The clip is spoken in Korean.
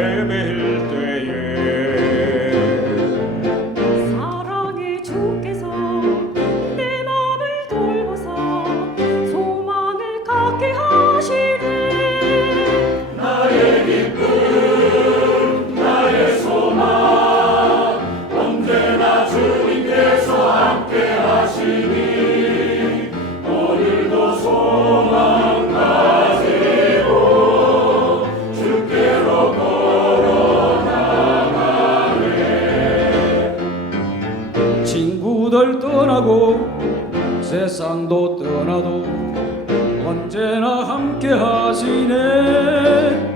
baby. 무들 떠나고 세상도 떠나도 언제나 함께 하시네.